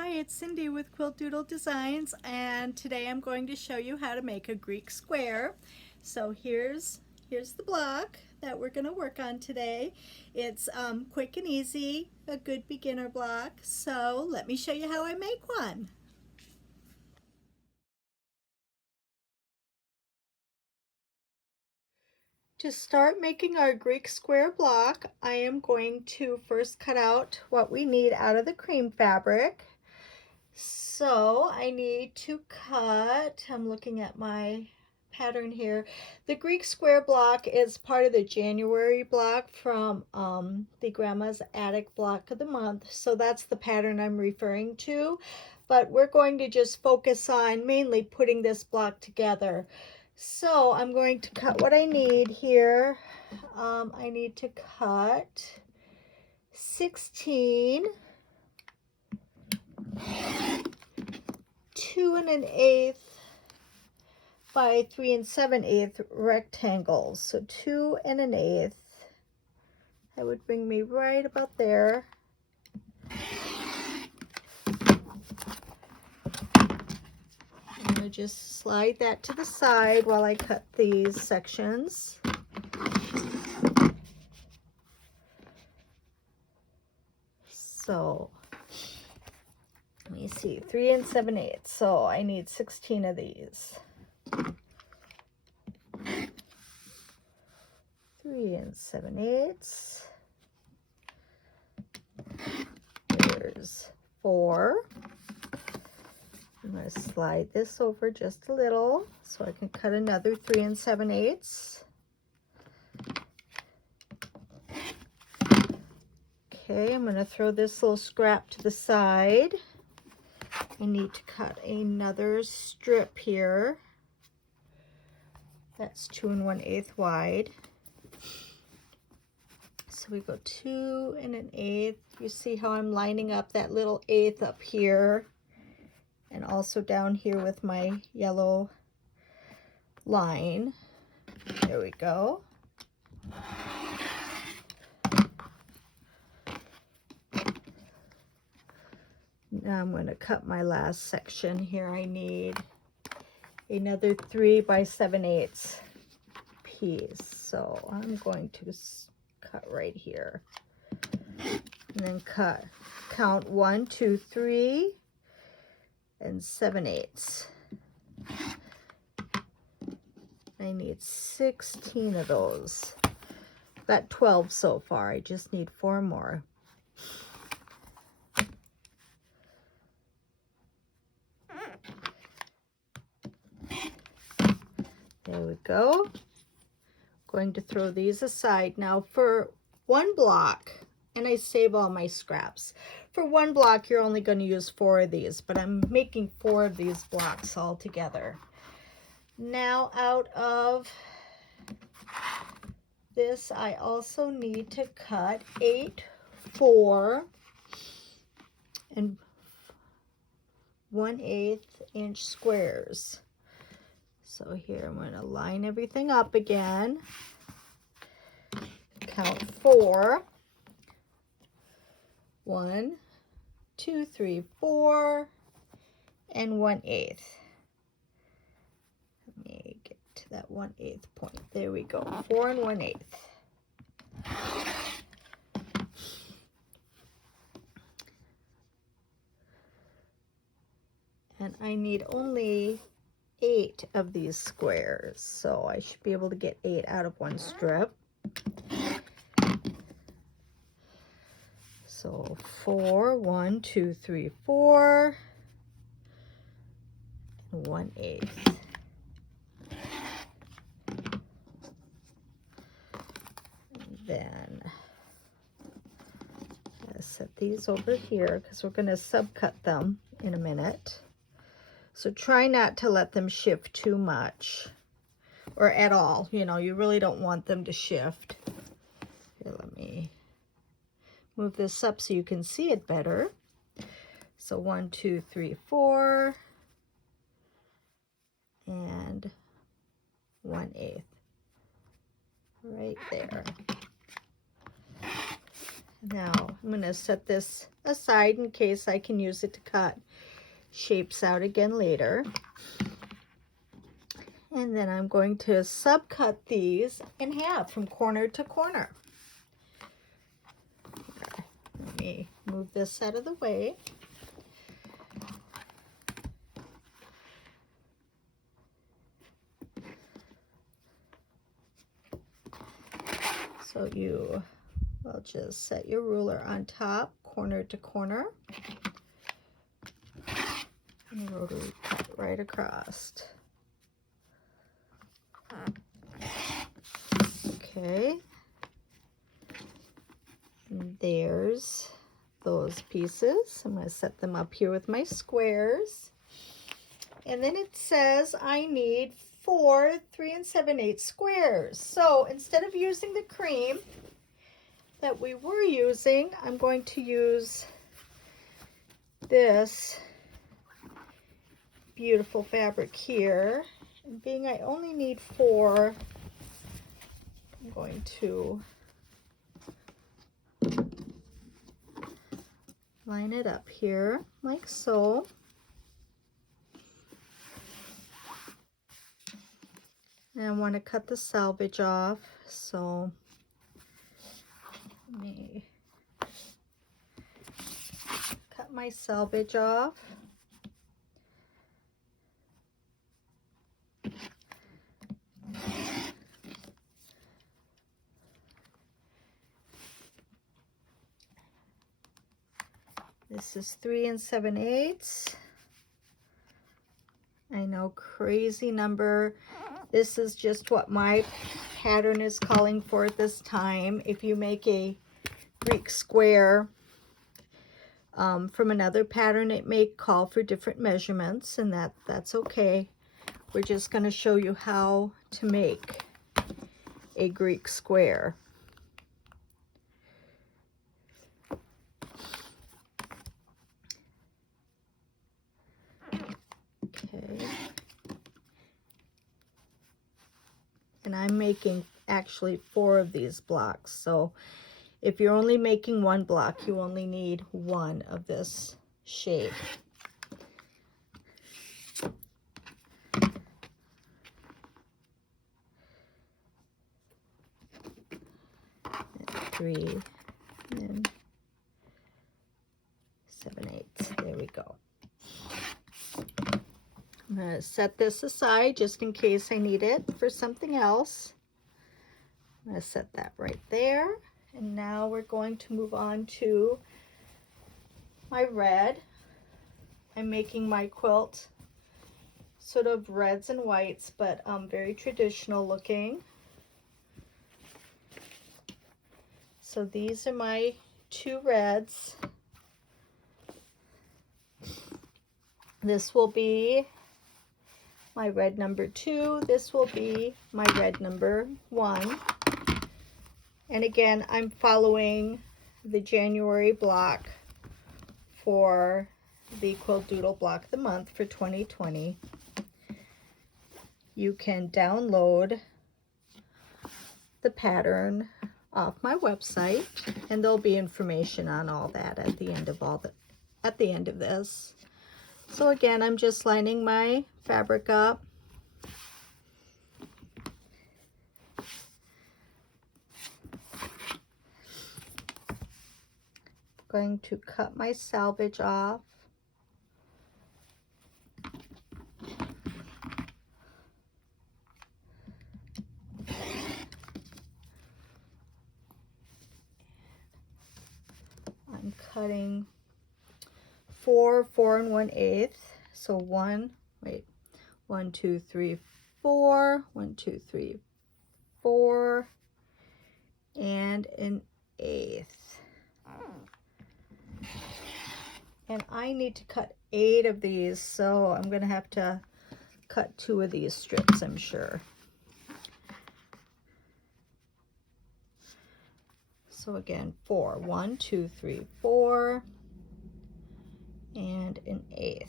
Hi, it's Cindy with Quilt Doodle Designs, and today I'm going to show you how to make a Greek square. So here's the block that we're going to work on today. It's quick and easy, a good beginner block. So let me show you how I make one. To start making our Greek square block, I am going to first cut out what we need out of the cream fabric. So I need to cut, I'm looking at my pattern here. The Greek square block is part of the January block from the Grandma's Attic block of the month. So that's the pattern I'm referring to. But we're going to just focus on mainly putting this block together. So I'm going to cut what I need here. I need to cut 16 2 1/8 by 3 7/8 rectangles. So 2 1/8. That would bring me right about there. I'm going to just slide that to the side while I cut these sections. So let me see, 3 7/8. So I need 16 of these. 3 7/8. There's 4. I'm going to slide this over just a little so I can cut another 3 7/8. Okay, I'm going to throw this little scrap to the side. I need to cut another strip here. That's 2 1/8 wide. So we go 2 1/8. You see how I'm lining up that little eighth up here and also down here with my yellow line. There we go. Now I'm going to cut my last section here. I need another 3 by 7/8 piece. So I'm going to cut right here. And then count 1, 2, 3, and 7/8. I need 16 of those. Got 12 so far. I just need 4 more. There we go. Going to throw these aside. Now for one block, and I save all my scraps. For one block, you're only going to use 4 of these, but I'm making 4 of these blocks all together. Now out of this, I also need to cut 8 4 and 1/8 inch squares. So here I'm going to line everything up again. Count 4. 1, 2, 3, 4, and 1/8. Let me get to that 1/8 point. There we go. 4 and 1/8. And I need only 8 of these squares, so I should be able to get 8 out of one strip. So 4, 1, 2, 3, 4, and 1/8. And then I'm going to set these over here because we're going to subcut them in a minute. So try not to let them shift too much or at all. You know, you really don't want them to shift. Here, let me move this up so you can see it better. So 1, 2, 3, 4, and 1/8 right there. Now I'm going to set this aside in case I can use it to cut shapes out again later. And then I'm going to subcut these in half from corner to corner. Let me move this out of the way. So you will just set your ruler on top, corner to corner, and rotary cut right across. Okay, and there's those pieces. I'm going to set them up here with my squares. And then it says I need 4 3 7/8 squares. So instead of using the cream that we were using, I'm going to use this beautiful fabric here. And being I only need 4, I'm going to line it up here like so. And I want to cut the selvage off, so let me cut my selvage off. This is 3 7/8. I know, crazy number. This is just what my pattern is calling for at this time. If you make a Greek square from another pattern, it may call for different measurements, and that's okay. We're just going to show you how to make a Greek square. Okay. And I'm making actually 4 of these blocks. So if you're only making 1 block, you only need 1 of this shape. And 3 and 7/8. There we go. I'm going to set this aside just in case I need it for something else. I'm going to set that right there. And now we're going to move on to my red. I'm making my quilt sort of reds and whites, but very traditional looking. So these are my 2 reds. This will be my red number 2. This will be my red number 1. And again, I'm following the January block for the Quilt Doodle Block of the Month for 2020. You can download the pattern off my website, and there'll be information on all that at the end of this. So again, I'm just lining my fabric up. Going to cut my selvage off. I'm cutting 4 4 1/8. So 1, 2 3 4, 1 2 3 4, and 1/8. And I need to cut 8 of these, so I'm going to have to cut 2 of these strips, I'm sure. So again, 4, 1 2 3 4, and 1/8.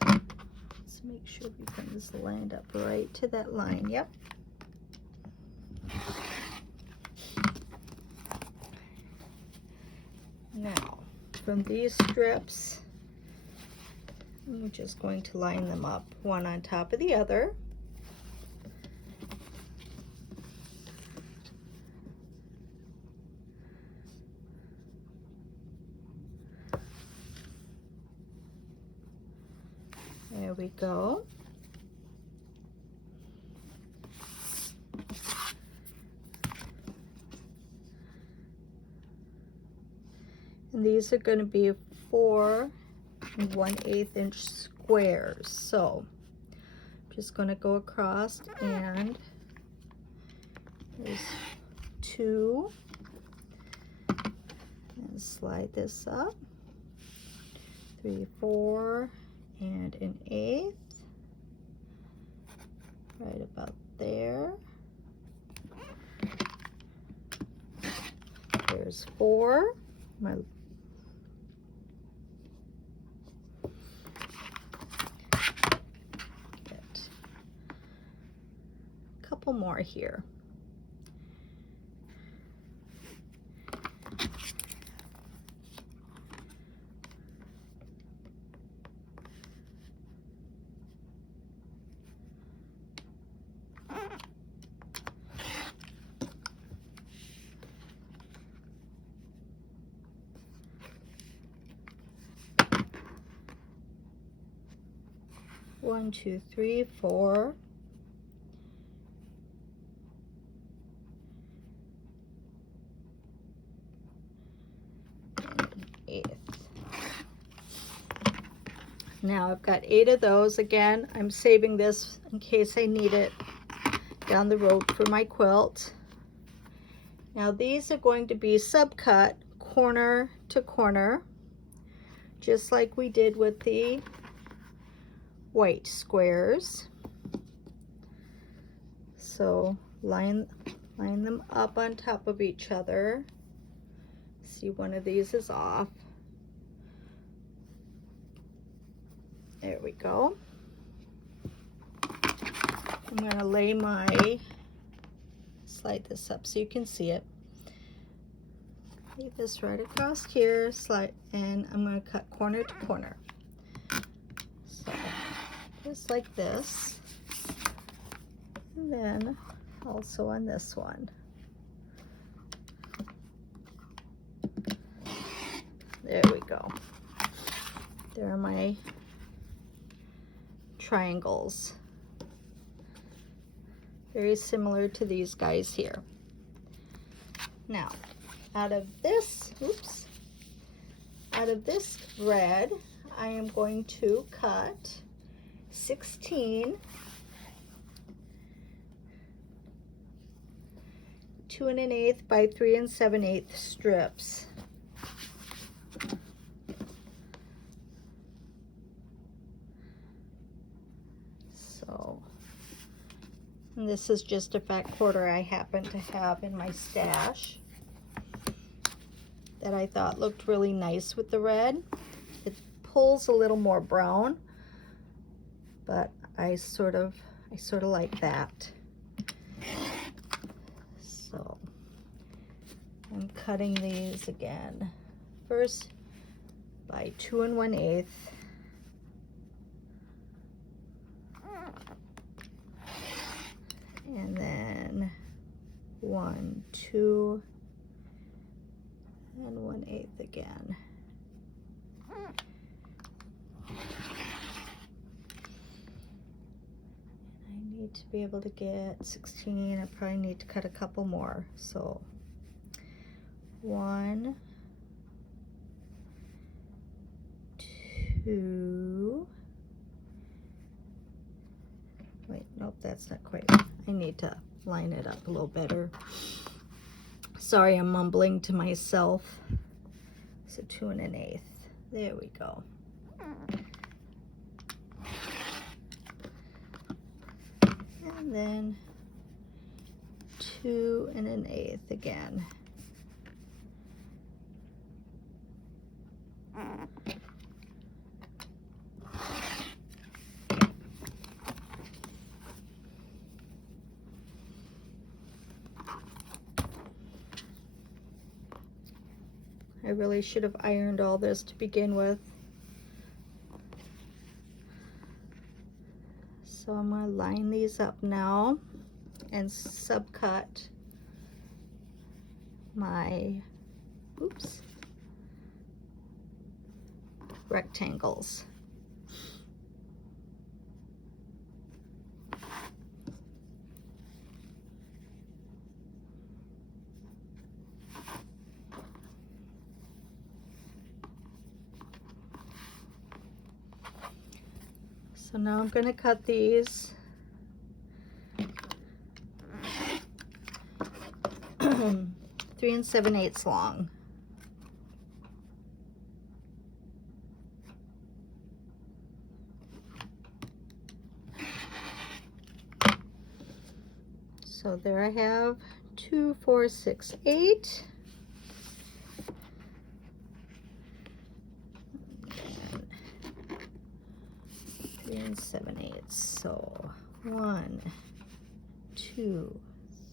Let's make sure everything's lined up right to that line. Yep. from these strips, I'm just going to line them up one on top of the other. There we go. And these are going to be 4 1/8 inch squares. So I'm just going to go across, and there's 2, and slide this up, 3, 4, and 1/8, right about there. There's 4. My couple more here. One, 2, 3, 4. Now I've got 8 of those. Again, I'm saving this in case I need it down the road for my quilt. Now these are going to be subcut corner to corner, just like we did with the white squares. So line them up on top of each other. See, one of these is off. There we go. I'm going to lay slide this up so you can see it. Leave this right across here, slide, and I'm going to cut corner to corner. So just like this. And then also on this one. There we go. There are my triangles. Very similar to these guys here. Now, out of this thread, I am going to cut 16 2 1/8 by 3 7/8 strips. So, and this is just a fat quarter I happen to have in my stash that I thought looked really nice with the red. It pulls a little more brown, but I sort of like that. So I'm cutting these again. First by 2 1/8. And then 1, 2, and 1/8 again. I need to be able to get 16. I probably need to cut a couple more. So 1, 2. Wait, nope, that's not quite. I need to line it up a little better. Sorry, I'm mumbling to myself. So 2 1/8. There we go. And then 2 1/8 again. I really should have ironed all this to begin with. So I'm going to line these up now and subcut my, oops, rectangles. So now I'm going to cut these 3 7/8 long. So there I have 2, 4, 6, 8. 3 7/8. So 1, 2,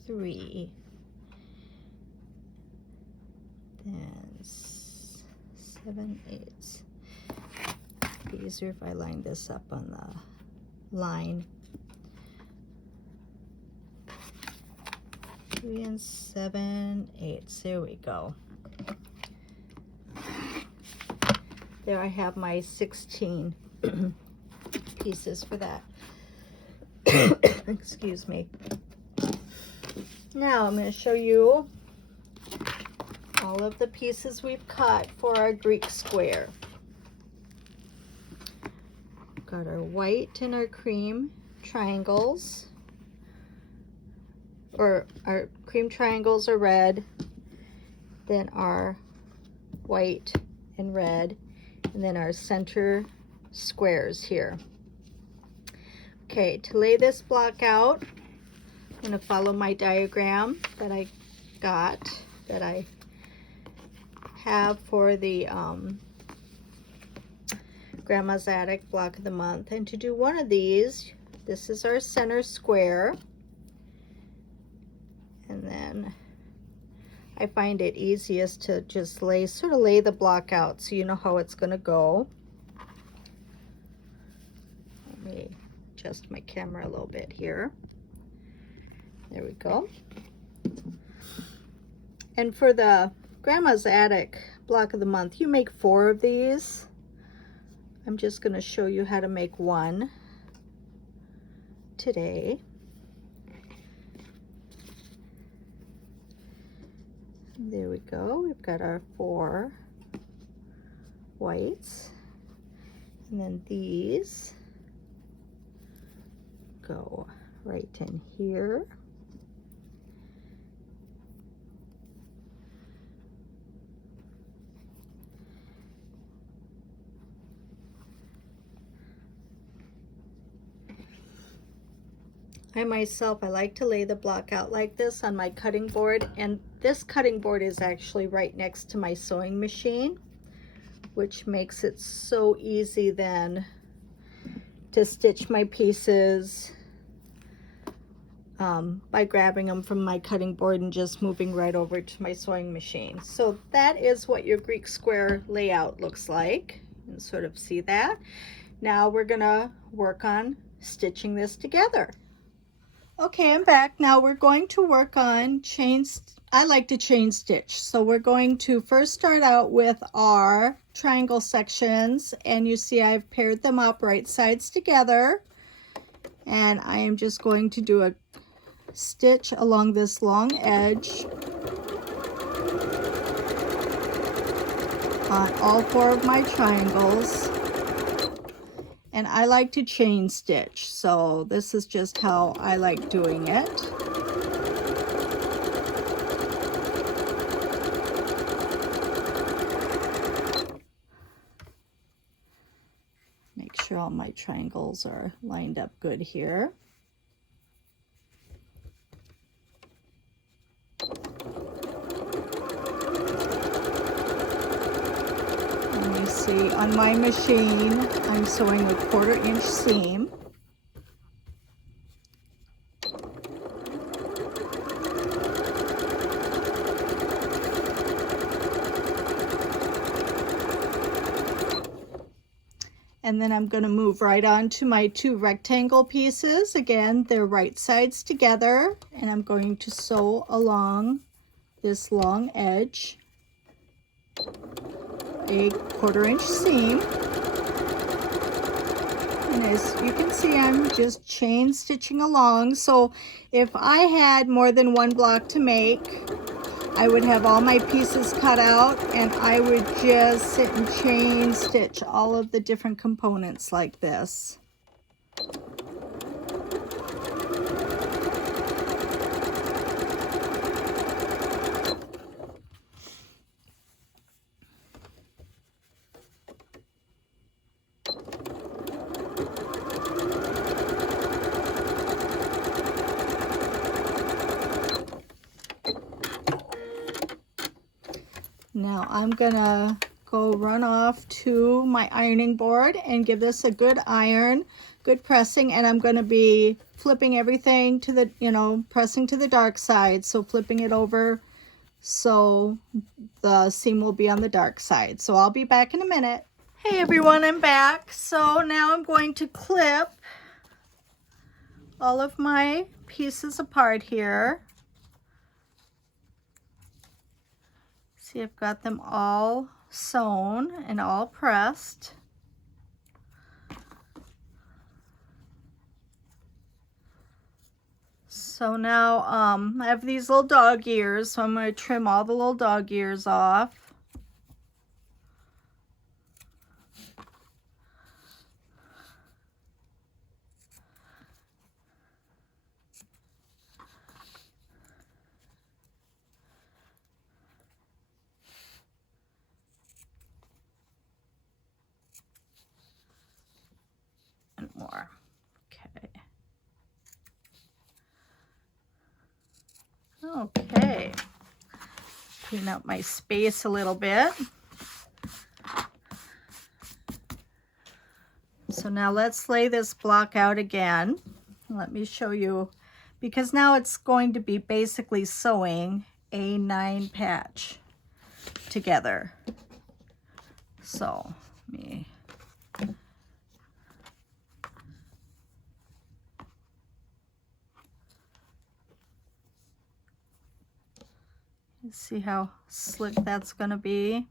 3, then 7/8. It'd be easier if I line this up on the line. 3 7/8. There we go. There I have my 16 pieces for that. Excuse me. Now I'm going to show you all of the pieces we've cut for our Greek square. We've got our white and our cream triangles, or our cream triangles are red, then our white and red, and then our center squares here. Okay, to lay this block out, I'm going to follow my diagram that I got, that I have for the Grandma's Attic block of the month. And to do one of these, this is our center square. And then I find it easiest to just sort of lay the block out so you know how it's going to go. Let me adjust my camera a little bit here. There we go. And for the Grandma's Attic block of the month, you make 4 of these. I'm just going to show you how to make one today. There we go. We've got our 4 whites, and then these go right in here. I myself, I like to lay the block out like this on my cutting board, and this cutting board is actually right next to my sewing machine, which makes it so easy then to stitch my pieces by grabbing them from my cutting board and just moving right over to my sewing machine. So that is what your Greek square layout looks like. You can sort of see that. Now we're gonna work on stitching this together. Okay, I'm back. Now we're going to work on I like to chain stitch. So we're going to first start out with our triangle sections, and you see I've paired them up right sides together, and I am just going to do a stitch along this long edge on all 4 of my triangles. And I like to chain stitch, so this is just how I like doing it. Make sure all my triangles are lined up good here. And you see on my machine, I'm sewing with 1/4 inch seam. And then I'm going to move right on to my 2 rectangle pieces. Again, they're right sides together, and I'm going to sew along this long edge a 1/4 inch seam. And as you can see, I'm just chain stitching along. So if I had more than 1 block to make, I would have all my pieces cut out, and I would just sit and chain stitch all of the different components like this. Now I'm gonna go run off to my ironing board and give this a good iron, good pressing, and I'm gonna be flipping everything to the, pressing to the dark side. So flipping it over so the seam will be on the dark side. So I'll be back in a minute. Hey everyone, I'm back. So now I'm going to clip all of my pieces apart here. See, I've got them all sewn and all pressed. So now I have these little dog ears, so I'm going to trim all the little dog ears off. And more. Okay. Okay. Clean up my space a little bit. So now let's lay this block out again. Let me show you, because now it's going to be basically sewing a 9 patch together. So let me see how slick that's going to be.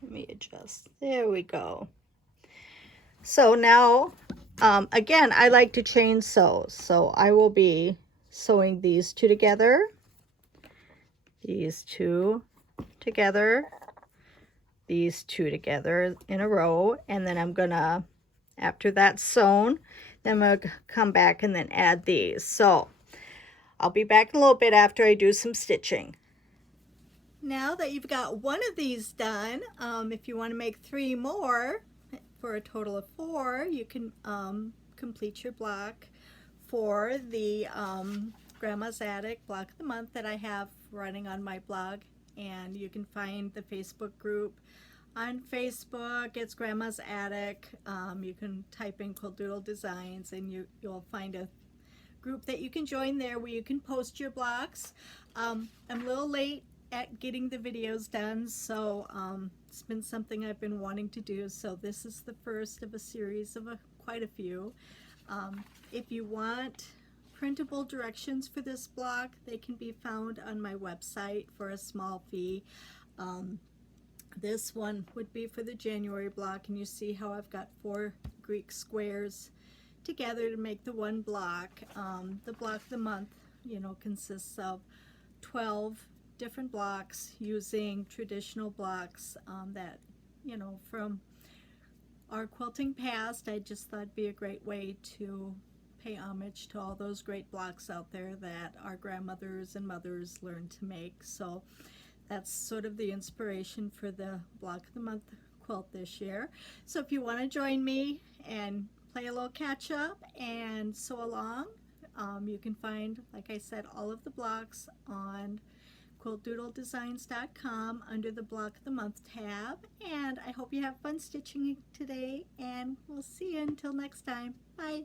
Let me adjust. There we go. So now, again, I like to chain sew. So I will be sewing these 2 together, these 2 together, these 2 together in a row, and then I'm gonna, after that's sewn, then I'm gonna come back and then add these. So I'll be back in a little bit after I do some stitching. Now that you've got 1 of these done, if you want to make 3 more for a total of 4, you can complete your block for the Grandma's Attic Block of the Month that I have running on my blog. And you can find the Facebook group on Facebook. It's Grandma's Attic. You can type in Quilt Doodle Designs, and you'll find a group that you can join there where you can post your blocks. I'm a little late at getting the videos done, so it's been something I've been wanting to do, so this is the first of a series of quite a few. If you want printable directions for this block, they can be found on my website for a small fee. This one would be for the January block, and you see how I've got 4 Greek squares together to make the 1 block. The block of the month, consists of 12 different blocks using traditional blocks that, from our quilting past. I just thought it'd be a great way to pay homage to all those great blocks out there that our grandmothers and mothers learned to make. So that's sort of the inspiration for the Block of the Month quilt this year. So if you want to join me and play a little catch up and sew along, you can find, like I said, all of the blocks on quiltdoodledesigns.com under the Block of the Month tab. And I hope you have fun stitching today, and we'll see you until next time. Bye.